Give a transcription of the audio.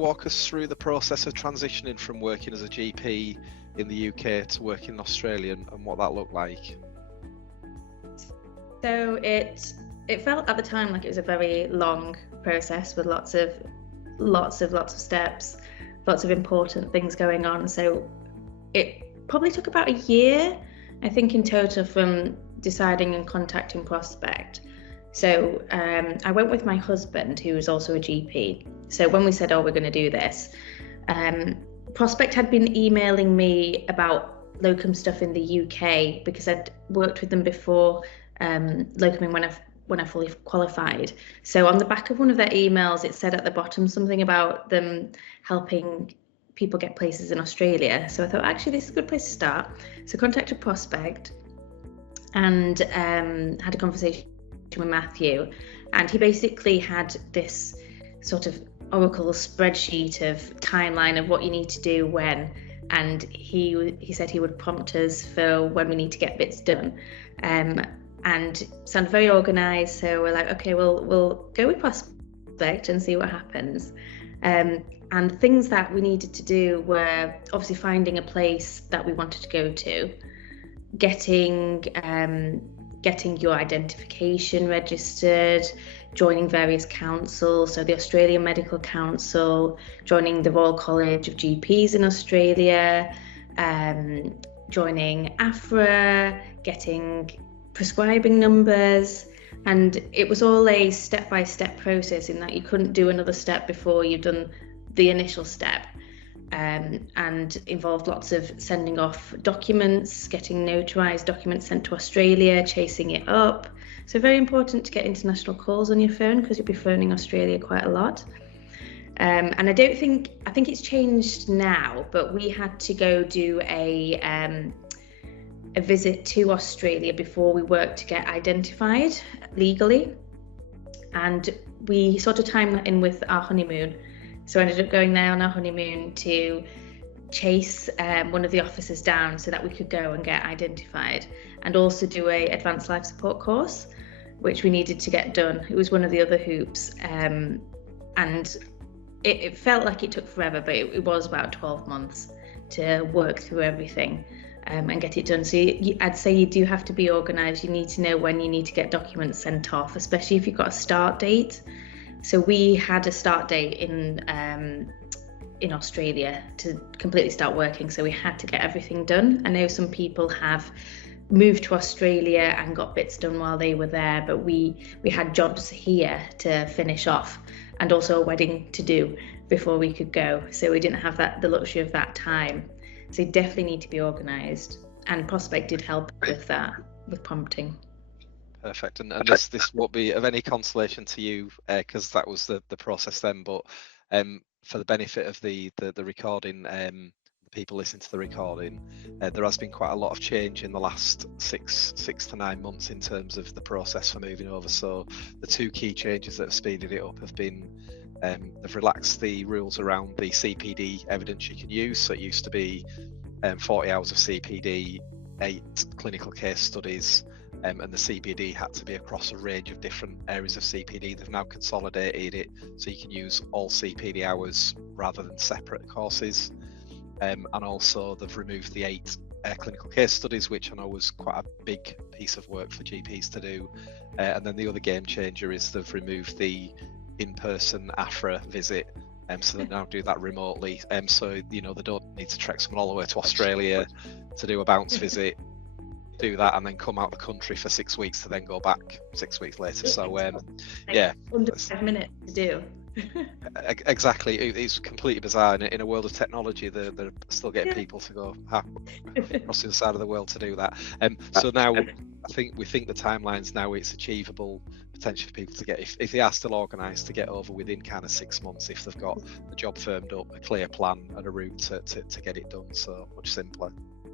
walk us through the process of transitioning from working as a GP in the UK to working in Australia and what that looked like? So it felt at the time like it was a very long process with lots of steps, lots of important things going on. So it probably took about a year, I think, in total from deciding and contacting Prospect. So I went with my husband, who was also a GP. So when we said, oh, we're going to do this, Prospect had been emailing me about locum stuff in the UK because I'd worked with them before locuming when I fully qualified. So on the back of one of their emails, it said at the bottom something about them helping people get places in Australia. So I thought, actually, this is a good place to start. So contacted Prospect and had a conversation with Matthew, and he basically had this sort of Oracle spreadsheet of timeline of what you need to do when, and he said he would prompt us for when we need to get bits done, and sounded very organised. So we're like, okay, we'll go with Prospect and see what happens. And things that we needed to do were obviously finding a place that we wanted to go to, getting your identification registered, joining various councils, so the Australian Medical Council, joining the Royal College of GPs in Australia, joining AFRA, getting prescribing numbers. And it was all a step-by-step process in that you couldn't do another step before you've done the initial step. And involved lots of sending off documents, getting notarized documents sent to Australia, chasing it up. So very important to get international calls on your phone because you'll be phoning Australia quite a lot. And I think it's changed now, but we had to go do a visit to Australia before we worked to get identified legally. And we sort of timed that in with our honeymoon. So I ended up going there on our honeymoon to chase one of the officers down so that we could go and get identified, and also do a advanced life support course, which we needed to get done. It was one of the other hoops, and it felt like it took forever, but it was about 12 months to work through everything and get it done. So I'd say you do have to be organised. You need to know when you need to get documents sent off, especially if you've got a start date. So we had a start date in Australia to completely start working, so we had to get everything done. I know some people have moved to Australia and got bits done while they were there, but we had jobs here to finish off and also a wedding to do before we could go. So we didn't have the luxury of that time. So you definitely need to be organised, and Prospect did help with that, with prompting. Perfect. And this won't be of any consolation to you because that was the process then, but for the benefit of the recording, the people listening to the recording, there has been quite a lot of change in the last six to 9 months in terms of the process for moving over. So the two key changes that have speeded it up have been they've relaxed the rules around the CPD evidence you can use. So it used to be 40 hours of CPD, 8 clinical case studies, and the CPD had to be across a range of different areas of CPD. They've now consolidated it so you can use all CPD hours rather than separate courses. And also they've removed the 8 clinical case studies, which I know was quite a big piece of work for GPs to do. And then the other game changer is they've removed the in-person AFRA visit. So they now do that remotely. So, they don't need to trek someone all the way to Australia to do a bounce visit, do that and then come out of the country for 6 weeks to then go back 6 weeks later. So yeah, under 5 minutes to do. Exactly. It's completely bizarre. In a world of technology, they're still getting people to go across the other side of the world to do that. So now we think the timelines now it's achievable potentially for people to get, if they are still organised, to get over within kind of 6 months if they've got the job firmed up, a clear plan and a route to get it done. So much simpler.